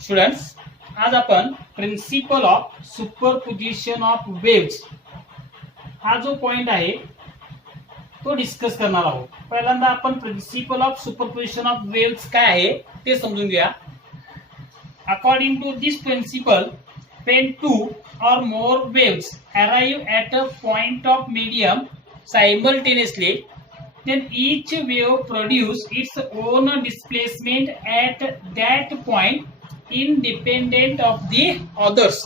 Students, आज आपण principle of superposition of waves हा जो पॉइंट आहे तो डिस्कस करणार आहोत. पहिल्यांदा आपण principle of superposition of waves काय आहे ते समजून घ्या. According to this principle, when two or more waves arrive at a point of medium simultaneously, then each wave produces its own displacement at that point independent of the others.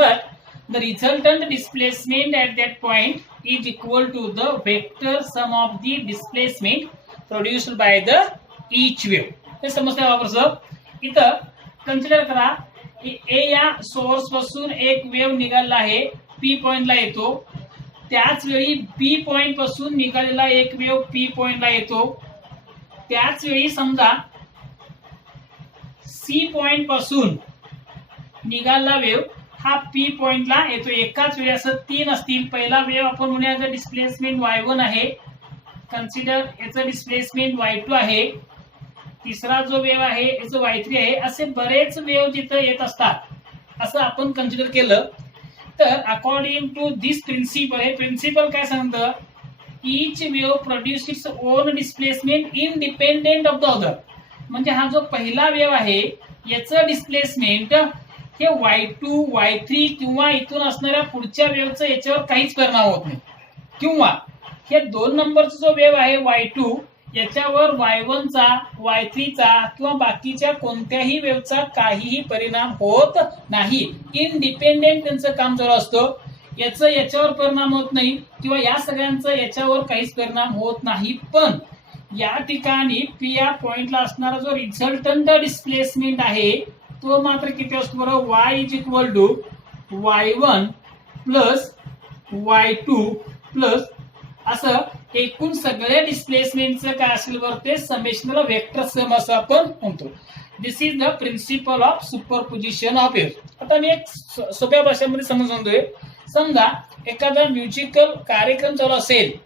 But the resultant displacement at that point is equal to the vector sum of the displacement produced by the each wave. हे समजतंय का sir? इथं consider करा ए या source पासून एक wave निघाला आहे, पी पॉइंटला येतो. त्याच वेळी बी पॉइंट पासून निघालेला एक वेव्ह पी पॉइंटला येतो. त्याच वेळी समजा सी पॉइंट पासून निघालेला वेव्ह हा पी पॉइंटला येतो. एकाच वेळी असं तीन असतील. पहिला वेव्ह आपण म्हणूया डिस्प्लेसमेंट y1 आहे, कन्सिडर याचं डिस्प्लेसमेंट y2 आहे. तिसरा जो वेव्ह आहे याचं y3 आहे. असे बरेच वेव्ह जिथं येत असतात असं आपण कन्सिडर केलं तर अकॉर्डिंग टू दिस प्रिन्सिपल, हे प्रिन्सिपल काय सांगतं, each wave produce its own displacement independent of the other. म्हणजे हा जो पहिला वेव्ह आहे याचं डिस्प्लेसमेंट हे y2 y3 किंवा इथून असणाऱ्या पुढच्या वेव्हचं याच्यावर काहीच परिणाम होत नाही. किंवा हे दोन नंबरचा जो वेव्ह आहे y2 याच्यावर y1 चा y3 चा किंवा बाकीच्या कोणत्याही वेव्हचा काहीही परिणाम होत नाही. इनडिपेंडेंट त्यांचं काम जर असतं, याचं याच्यावर परिणाम होत नाही किंवा या सगळ्यांचं याच्यावर काहीच परिणाम होत नाही. पण या ठिकाणी पी या पॉइंटला असणारा जो रिझल्टंट डिस्प्लेसमेंट आहे तो मात्र किती असतो बरोबर, y is equal to y1 plus y2 plus असं एकूण सगळ्या डिस्प्लेसमेंटचं काय असेल बरं ते समेशनल वेक्टर सम असं आपण म्हणतो. This is the principle of superposition of waves. आता मी एक सोप्या भाषेमध्ये समजून समजा एखादा म्युझिकल कार्यक्रम चालू असेल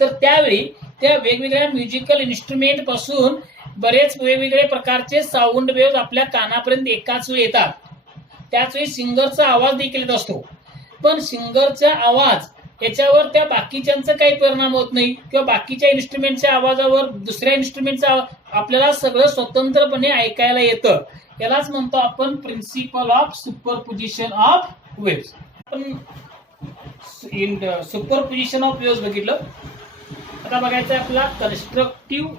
तर त्यावेळी त्या वेगवेगळ्या म्युझिकल इन्स्ट्रुमेंट पासून बरेच वेगवेगळे प्रकारचे साऊंड वेव्ह आपल्या कानापर्यंत एकाच वेळी येतात. त्याच वेळी सिंगरचा आवाज देखील येत असतो. पण सिंगरचा आवाज याच्यावर त्या बाकीच्यांचा काही परिणाम होत नाही किंवा बाकीच्या इन्स्ट्रुमेंटच्या आवाजावर दुसऱ्या इन्स्ट्रुमेंटचा आपल्याला सगळं स्वतंत्रपणे ऐकायला येतं. यालाच म्हणतो आपण principle of superposition of waves. आपण सुपरपोजिशन ऑफ वेव्स बघितलं. आता बघायचं आहे आपला कन्स्ट्रक्टिव्ह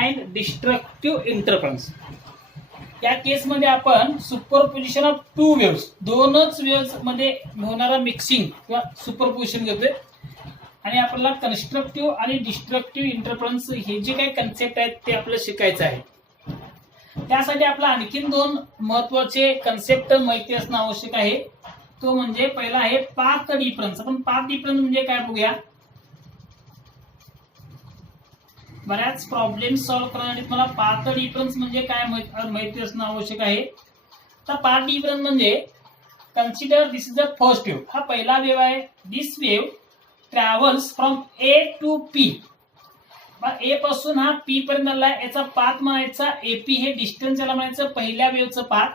अँड डिस्ट्रक्टिव्ह इंटरफरन्स. या केसमध्ये आपण सुपरपोजिशन ऑफ टू वेव्स, दोनच वेव्स मध्ये होणारा मिक्सिंग किंवा सुपरपोजिशन घेतोय. आणि आपल्याला कन्स्ट्रक्टिव्ह आणि डिस्ट्रक्टिव्ह इंटरफरन्स हे जे काही कन्सेप्ट आहेत ते आपल्याला शिकायचं आहे. त्यासाठी आपला आणखीन दोन महत्वाचे कन्सेप्ट माहिती असणं आवश्यक आहे. तो म्हणजे पहिला आहे पाथ डिफरन्स. आपण पाथ डिफरन्स म्हणजे काय बघूया. बऱ्याच प्रॉब्लेम सॉल्व्ह करण्यासाठी मला पाथ डिफरन्स म्हणजे काय माहिती असणं आवश्यक आहे. तर पाथ डिफरन्स म्हणजे consider this is the first wave. हा पहिला वेव्ह आहे. This wave travels from A to P. A पासून हा पी पर्यंत आला. याचा पाथ म्हणायचा एपी, हे डिस्टन्स याला म्हणायचं पहिल्या वेव्हचं path.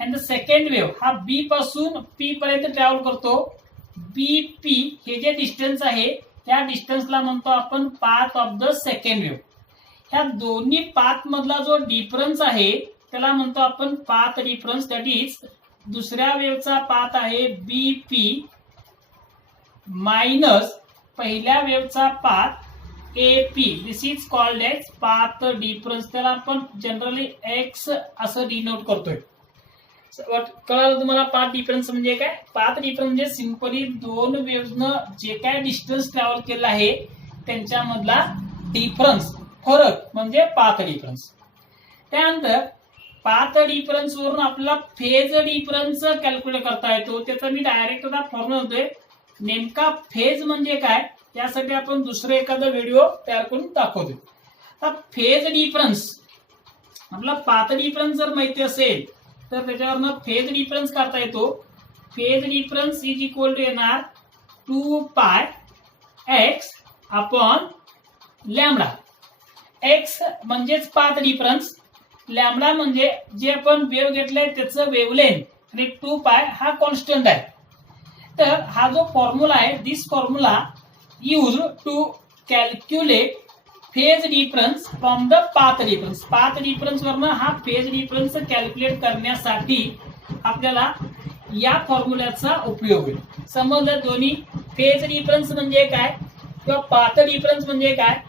And the second wave हा बी पासून पी पर्यंत ट्रॅव्हल करतो. बी पी हे जे डिस्टन्स आहे त्या डिस्टन्सला म्हणतो आपण path of the second wave. ह्या दोन्ही पाथ मधला जो डिफरन्स आहे त्याला म्हणतो आपण पाथ डिफरन्स. दॅट इज दुसऱ्या वेव्हचा पाथ आहे बी पी मायनस पहिल्या वेव्हचा path A P. This is called as path difference. त्याला आपण जनरली एक्स असं डिनोट करतोय. कळालं तुम्हाला पाथ डिफरन्स म्हणजे काय. पाथ डिफरन्स म्हणजे सिंपली दोन वेव्हजनं जे काय डिस्टन्स ट्रॅव्हल केलं आहे त्यांच्यामधला डिफरन्स, फरक म्हणजे पाथ डिफरन्स. त्यानंतर पाथ डिफरन्स वरून आपल्याला फेज डिफरन्स कॅल्क्युलेट करता येतो. त्याचा मी डायरेक्ट आता फॉर्म्युला होतोय. नेमका फेज म्हणजे काय यासाठी आपण दुसरं एखादा व्हिडिओ तयार करून दाखवतोय. आता फेज डिफरन्स आपला पाथ डिफरन्स जर माहिती असेल तर त्याच्यावरनं फेज डिफरन्स काढता येतो. Phase difference is equal to येणार 2 pi x upon lambda. X म्हणजेच पाथ डिफरन्स लॅमडा म्हणजे जे आपण वेव्ह घेतलाय त्याचं वेव्हलेंथ आणि 2π हा कॉन्स्टंट आहे. तर हा जो फॉर्म्युला आहे, this formula use to calculate phase difference from the path difference. Path difference वरनं हा फेज डिफरन्स कॅल्क्युलेट करण्यासाठी आपल्याला या फॉर्म्युल्याचा उपयोग होईल. समजलं दोन्ही फेज डिफरन्स म्हणजे काय किंवा पाथ डिफरन्स म्हणजे काय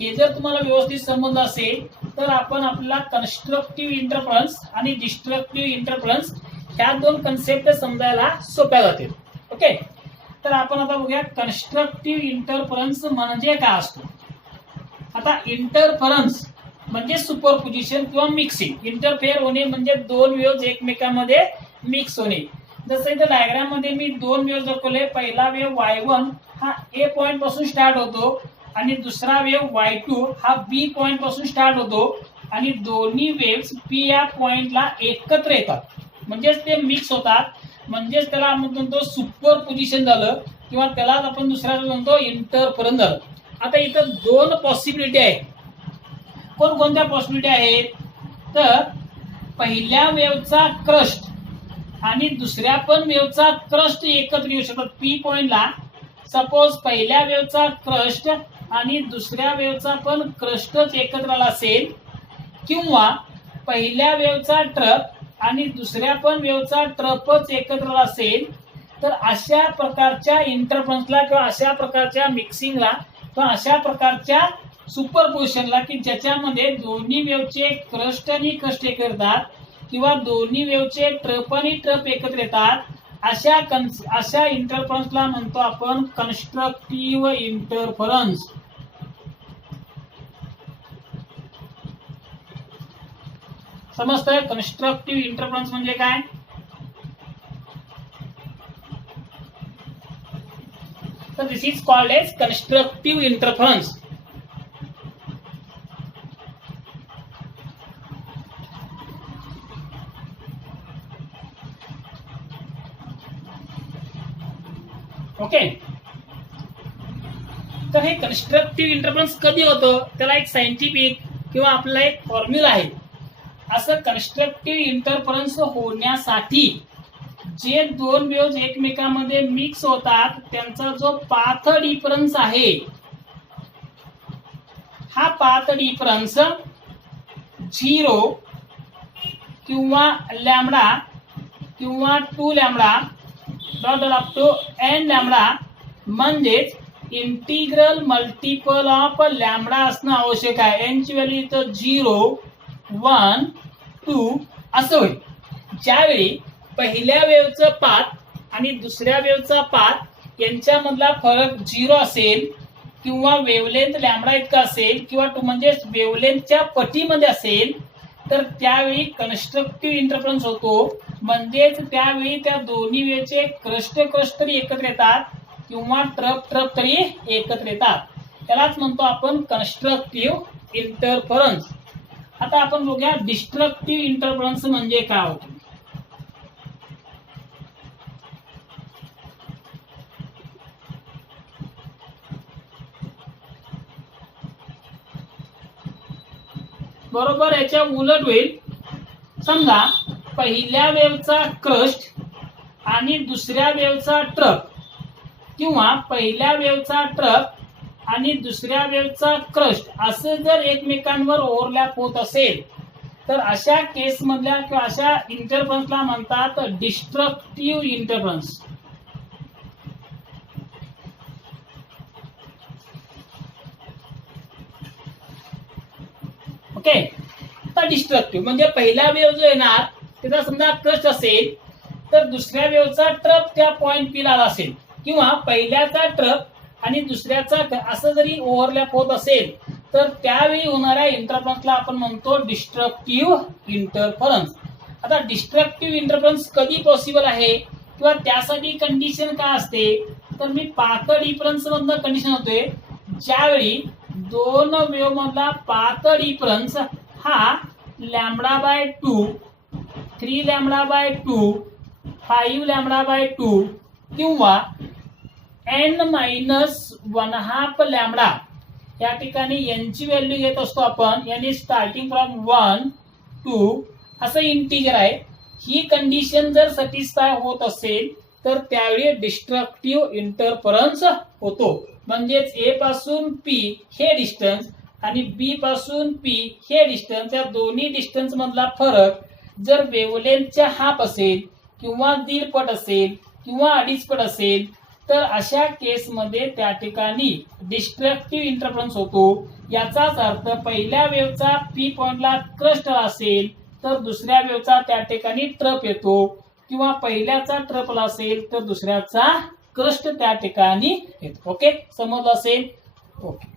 हे जर तुम्हाला व्यवस्थित समजलं असेल तर आपण आपल्याला कन्स्ट्रक्टिव्ह इंटरफरन्स आणि डिस्ट्रक्टिव्ह इंटरफरन्स ह्या दोन कन्सेप्ट समजायला सोप्या जातील. ओके, तर आपण आता बघूया कन्स्ट्रक्टिव्ह इंटरफरन्स म्हणजे काय असतो. आता इंटरफरन्स म्हणजे सुपरपोजिशन किंवा मिक्सिंग. इंटरफेअर होणे म्हणजे दोन वेव्ह एकमेकांमध्ये मिक्स होणे. जसं इथं डायग्राम मध्ये मी दोन वेव्ह दाखवले. पहिला वेव्ह y1 हा ए पॉइंट पासून स्टार्ट होतो आणि दुसरा वेव्ह y2 हा बी पॉइंट पासून स्टार्ट होतो आणि दोन्ही वेव्स पी या पॉइंटला एकत्र येतात म्हणजेच ते मिक्स होतात. म्हणजेच त्याला आपण म्हणतो सुपरपोजिशन झालं किंवा त्यालाच आपण दुसऱ्याला म्हणतो इंटरफरन्स झालं. आता इथं दोन पॉसिबिलिटी आहेत. कोणकोणत्या पॉसिबिलिटी आहेत तर पहिल्या वेव्हचा क्रस्ट आणि दुसऱ्या पण वेव्हचा क्रस्ट एकत्र येऊ शकतात. पी पॉइंटला सपोज पहिल्या वेव्हचा क्रस्ट आणि दुसऱ्या वेव्हचा पण क्रस्टच एकत्र आला असेल किंवा पहिल्या वेव्हचा ट्रप आणि दुसऱ्या पण वेव्हचा ट्रपच एकत्र आला असेल तर अशा प्रकारच्या इंटरफरन्सला किंवा अशा प्रकारच्या मिक्सिंगला किंवा अशा प्रकारच्या सुपरपोजिशनला की ज्याच्यामध्ये दोन्ही वेव्हचे क्रस्ट आणि क्रस्ट एकत्र येतात किंवा दोन्ही वेव्हचे ट्रप आणि ट्रप एकत्र येतात अशा इंटरफरन्सला म्हणतो आपण कन्स्ट्रक्टिव्ह इंटरफरन्स. समजतंय कन्स्ट्रक्टिव्ह इंटरफरन्स म्हणजे काय. तर this is called as constructive interference. Okay, तर हे कन्स्ट्रक्टिव्ह इंटरफरन्स कधी होतं त्याला एक सायंटिफिक किंवा आपला एक फॉर्म्युला आहे. असं कन्स्ट्रक्टिव्ह इंटरफरन्स होण्यासाठी जे दोन वेव्हज एकमेकांमध्ये मिक्स होतात त्यांचा जो पाथ डिफरन्स आहे हा पाथ डिफरन्स 0 किंवा लॅमडा किंवा 2 lambda dot up to n lambda म्हणजेच इंटिग्रल मल्टिपल ऑफ लॅमडा असणं आवश्यक आहे. एन ची व्हॅल्यू इथं 0, 1, 2 असं होईल. ज्यावेळी पहिल्या वेव्हचं पाथ आणि दुसऱ्या वेव्हचा पाथ यांच्यामधला फरक 0 असेल किंवा वेव्हलेंथ लॅमडा इतका असेल किंवा म्हणजे वेव्हलेंथच्या पटीमध्ये असेल तर त्यावेळी कन्स्ट्रक्टिव्ह इंटरफरन्स होतो. म्हणजेच त्यावेळी त्या दोन्ही वेव्हचे क्रस्ट तरी एकत्र येतात किंवा ट्रप तरी एकत्र येतात. त्यालाच म्हणतो आपण कन्स्ट्रक्टिव्ह इंटरफरन्स. आता आपण बघूया डिस्ट्रक्टिव्ह इंटरफरन्स म्हणजे काय होतं. बरोबर याच्या उलट होईल. समजा पहिल्या वेव्हचा क्रस्ट आणि दुसऱ्या वेव्हचा ट्रप किंवा पहिल्या वेव्हचा ट्रप आणि दुसऱ्या वेव्हचा क्रस्ट असं जर एकमेकांवर ओव्हरलॅप होत असेल तर अशा केस मधल्या किंवा अशा इंटरफरन्सला म्हणतात डिस्ट्रक्टिव्ह इंटरफरन्स. ओके, आता डिस्ट्रक्टिव्ह म्हणजे पहिला वेव्ह जो येणार त्याचा समजा क्रस्ट असेल तर दुसऱ्या वेव्हचा ट्रप त्या पॉइंट पी ला असेल किंवा पहिल्याचा ट्रप आणि दुसऱ्याचा असं जरी ओव्हरलॅप होत असेल तर त्यावेळी होणाऱ्या इंटरफरन्सला आपण म्हणतो डिस्ट्रक्टिव्ह इंटरफरन्स. आता डिस्ट्रक्टिव्ह इंटरफरन्स कधी पॉसिबल आहे किंवा त्यासाठी कंडिशन काय असते तर मी पाथ डिफरन्स मधनं कंडिशन होते ज्यावेळी दोन वेव्ह मधला पाथ डिफरन्स हा λ/2, 3 λ/2, 5 λ/2 किंवा n-1/2 लॅमडा. या ठिकाणी n ची व्हॅल्यू घेत असतो आपण. यानी स्टार्टिंग फ्रॉम 1, 2 असं इंटिजर आहे, ही कंडिशन जर सॅटिस्फाय होत असेल तर त्यावेळी डिस्ट्रक्टिव्ह इंटरफरन्स होतो. म्हणजेच ए पासून पी हे डिस्टन्स आणि बी पासून पी हे डिस्टन्स, या दोन्ही डिस्टन्स मधला फरक जर वेव्हलेंथच्या हाफ असेल किंवा 1.5 पट असेल किंवा 2.5 पट असेल तर अशा केसमध्ये त्या ठिकाणी डिस्ट्रक्टिव्ह इंटरफरन्स होतो. याचाच अर्थ पहिल्या वेव्हचा पी पॉइंटला क्रस्ट असेल तर दुसऱ्या वेव्हचा त्या ठिकाणी ट्रप येतो, किंवा पहिल्याचा ट्रपला असेल तर दुसऱ्याचा क्रस्ट त्या ठिकाणी येतो. ओके, समजलं असेल? ओके.